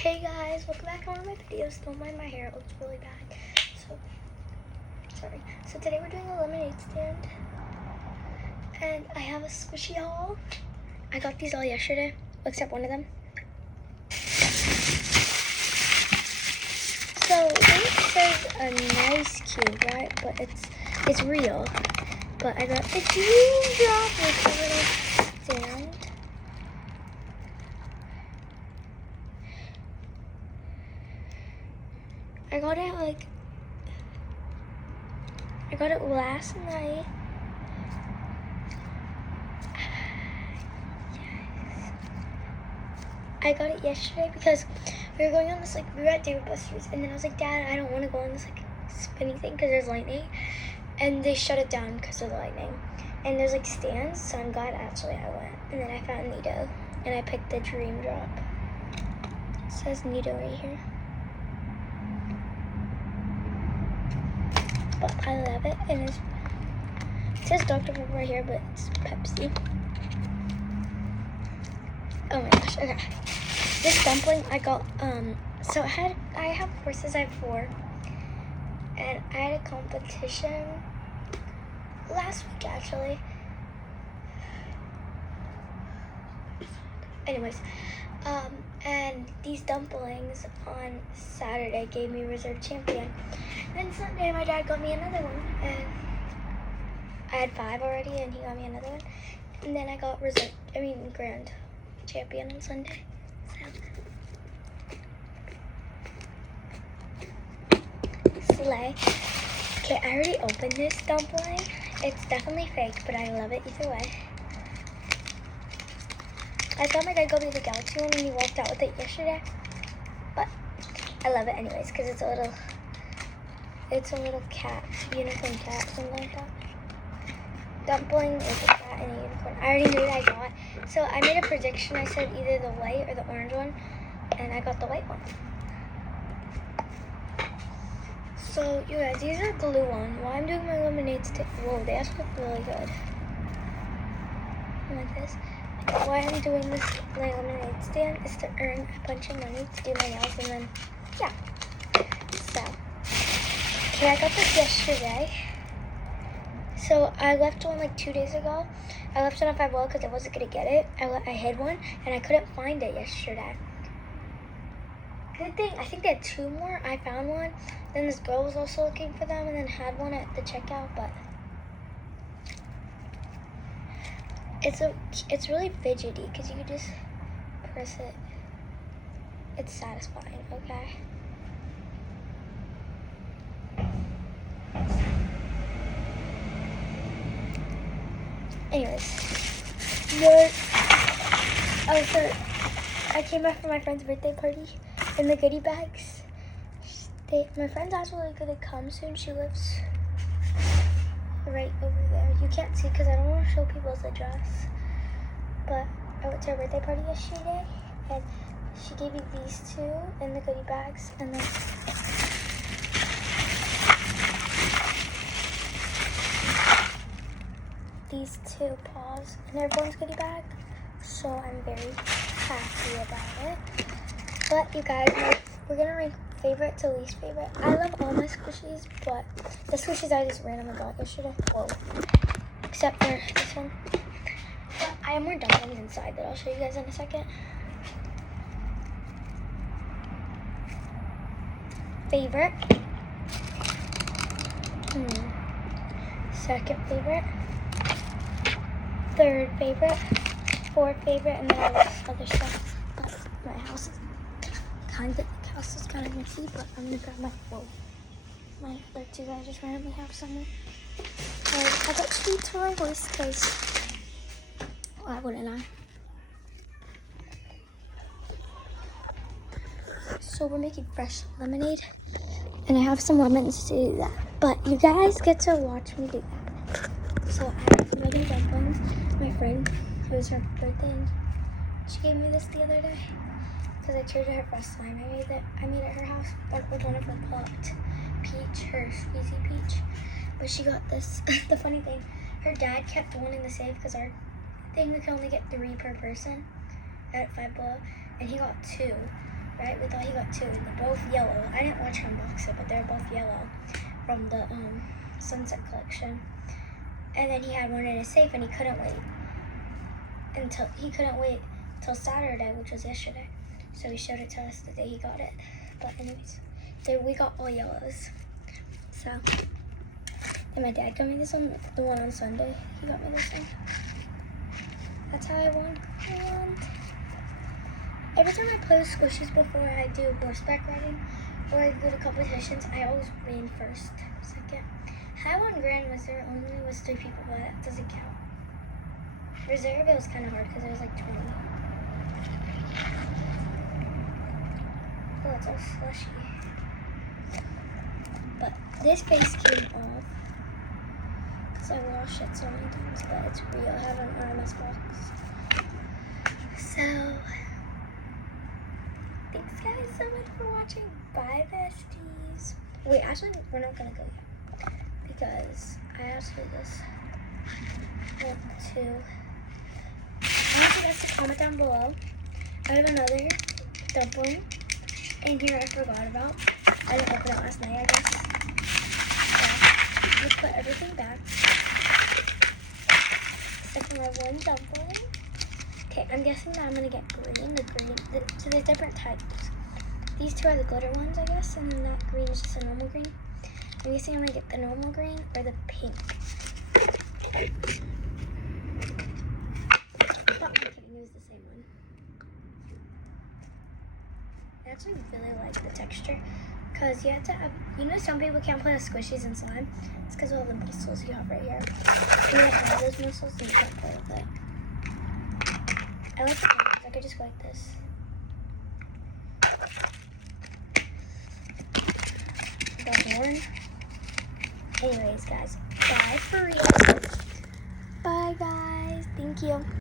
Hey guys, welcome back to one of my videos. Don't mind my hair, it looks really bad. Sorry. So today we're doing a lemonade stand. And I have a squishy haul. I got these all yesterday, except one of them. So this says a nice cube, right? But it's real. But I got a dream drop with a little stand. I got it last night. Yes. I got it yesterday because we were going on this, we were at David Buster's, and then I was like, Dad, I don't want to go on this, spinny thing because there's lightning. And they shut it down because of the lightning. And there's, stands, so I'm glad actually I went. And then I found Nido, and I picked the Dream Drop. It says Nido right here. But I love it, and it says Dr. Pepper right here, but it's Pepsi. Oh my gosh, okay. This dumpling I got, so I have horses, I have 4. And I had a competition last week, actually. Anyways, and these dumplings on Saturday gave me reserve champion. And Sunday my dad got me another one, and I had 5 already, and he got me another one. And then I got grand champion on Sunday. So. Slay. Okay, I already opened this dumpling. It's definitely fake, but I love it either way. I thought my dad got me the Galaxy one and he walked out with it yesterday. But I love it anyways because it's a little cat, unicorn cat, something like that. Dumpling is a cat and a unicorn. I already knew what I got. So I made a prediction. I said either the white or the orange one, and I got the white one. So you guys, these are glue on. While I'm doing my lemonade stand, whoa, they actually look really good. Like this. Why I'm doing this lemonade stand is to earn a bunch of money to do my nails, and then yeah. So okay, I got this yesterday. So I left one 2 days ago. I left it on Five Below because I wasn't gonna get it. I hid one and I couldn't find it yesterday. Good thing, I think they had 2 more. I found one. Then this girl was also looking for them and then had one at the checkout, but it's really fidgety because you can just press it. It's satisfying, okay? Anyways, I came back from my friend's birthday party in the goodie bags. My friend's actually gonna come soon. She lives right over there. You can't see because I don't want to show people's address. But I went to her birthday party yesterday, and she gave me these 2 in the goodie bags, and then these 2 paws in everyone's goodie bag. So I'm very happy about it. But you guys, we're gonna rank favorite to least favorite. I love all my squishies, but the squishies I just randomly got yesterday. Whoa. Except for this one. But I have more dumplings inside that I'll show you guys in a second. Favorite. Second favorite. Third favorite. Fourth favorite, and then all this other stuff. But my house is kind of messy, but I'm gonna grab my other 2 guys just randomly have something. And I got treats for my voice because why wouldn't I? So we're making fresh lemonade, and I have some lemons to do that. But you guys get to watch me do that. So I'm making dumplings. My friend, it was her birthday, and she gave me this the other day because I treated her for slime. I made it at her house, with one of her plucked peach, her squeezy peach. But she got this. The funny thing, her dad kept wanting to save because our thing we can only get 3 per person at Five Below, and he got 2. right? We thought he got 2. They're both yellow. I didn't watch him unbox it, but they're both yellow from the Sunset Collection. And then he had one in his safe, and he couldn't wait till Saturday, which was yesterday. So he showed it to us the day he got it. But anyways, we got all yellows. So, and my dad got me this one, the one on Sunday. He got me this one. That's how I won. Every time I play with squishies before I do horseback riding or I go to competitions, I always win first, second. How I won Grand was there only was 3 people, but that doesn't count. Reserve, it was kind of hard because it was like 20. Oh, it's all slushy. But this base came off because I washed it so many times, but it's real. I have an RMS box. So, thanks guys so much for watching. Bye, besties. Wait, actually, we're not going to go yet because I asked for this. I want you guys to comment down below. I have another dumpling in here I forgot about. I didn't open it last night, I guess. So, let's put everything back. Except for my one dumpling. Okay, I'm guessing that I'm going to get green. So there's different types. These 2 are the glitter ones, I guess. And then that green is just a normal green. I'm guessing I'm going to get the normal green or the pink. I thought we could use the same one. I actually really like the texture. Because you have to have, some people can't play with squishies and slime. It's because of all the muscles you have right here. If you don't have those muscles, then you can't play with it. I like the colors. I could just go like this. The horn. Anyways, guys, bye for real.